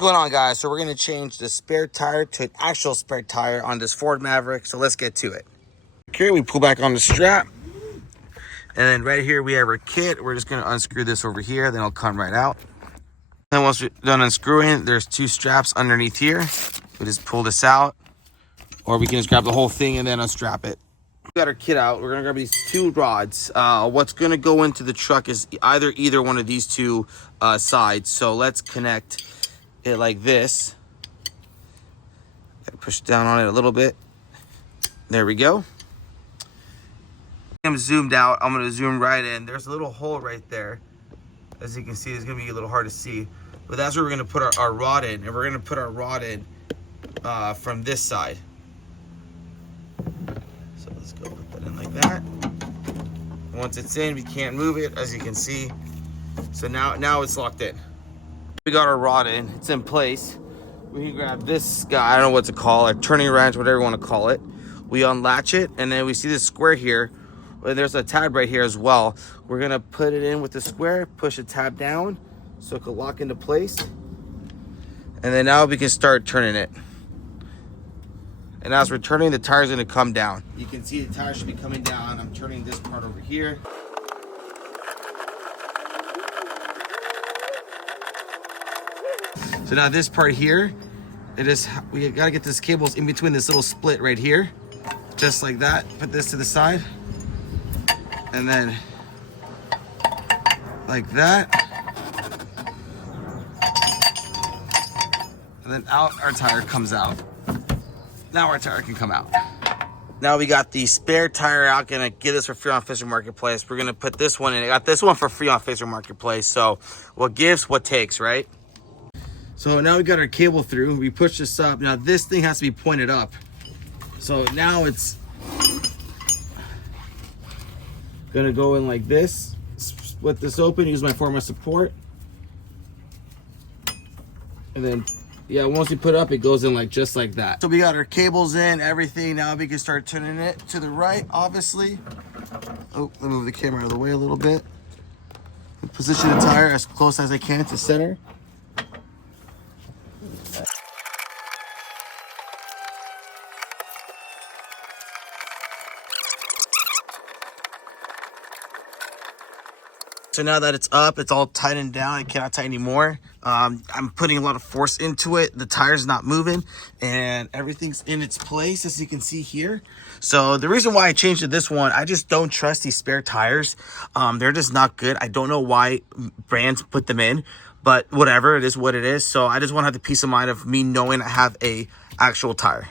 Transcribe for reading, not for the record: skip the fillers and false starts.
going on, guys? So we're going to change the spare tire to an actual spare tire on this Ford Maverick. So let's get to it. Okay, we pull back on the strap. And then right here we have our kit. We're just going to unscrew this over here. Then it'll come right out. Then once we're done unscrewing, there's two straps underneath here. We just pull this out. Or we can just grab the whole thing and then unstrap it. We got our kit out. We're going to grab these two rods. What's going to go into the truck is either one of these two sides. So let's connect it like this. Gotta push down on it a little bit. There we go. I'm zoomed out. I'm gonna zoom right in. There's a little hole right there. As you can see, it's gonna be a little hard to see, but that's where we're gonna put our rod in, and we're gonna put our rod in from this side. So let's go put that in like that. Once it's in, we can't move it, as you can see. So now it's locked in. We got our rod in. It's in place. We can grab this guy, I don't know what to call it, turning wrench, whatever you want to call it. We unlatch it, and then we see this square here. There's a tab right here as well. We're gonna put it in with the square, push the tab down so it could lock into place. And then now we can start turning it. And as we're turning, the tire's gonna come down. You can see the tire should be coming down. I'm turning this part over here. So now this part here, we gotta get this cables in between this little split right here. Just like that. Put this to the side. And then like that. And then out our tire comes out. Now our tire can come out. Now we got the spare tire out. Gonna get this for free on Fisher Marketplace. We're gonna put this one in. I got this one for free on Fisher Marketplace. So what gives, what takes, right? So now we got our cable through. We push this up. Now this thing has to be pointed up. So now it's gonna go in like this. Split this open, use my form of support. And then, yeah, once we put it up, it goes in like just like that. So we got our cables in, everything. Now we can start turning it to the right, obviously. Oh, let me move the camera out of the way a little bit. Position the tire as close as I can to center. So now that it's up, it's all tightened down. I cannot tighten anymore. I'm putting a lot of force into it. The tire's not moving and everything's in its place, as you can see here. So the reason why I changed to this one, I just don't trust these spare tires. They're just not good. I don't know why brands put them in, but whatever, it is what it is. So I just want to have the peace of mind of me knowing I have a actual tire.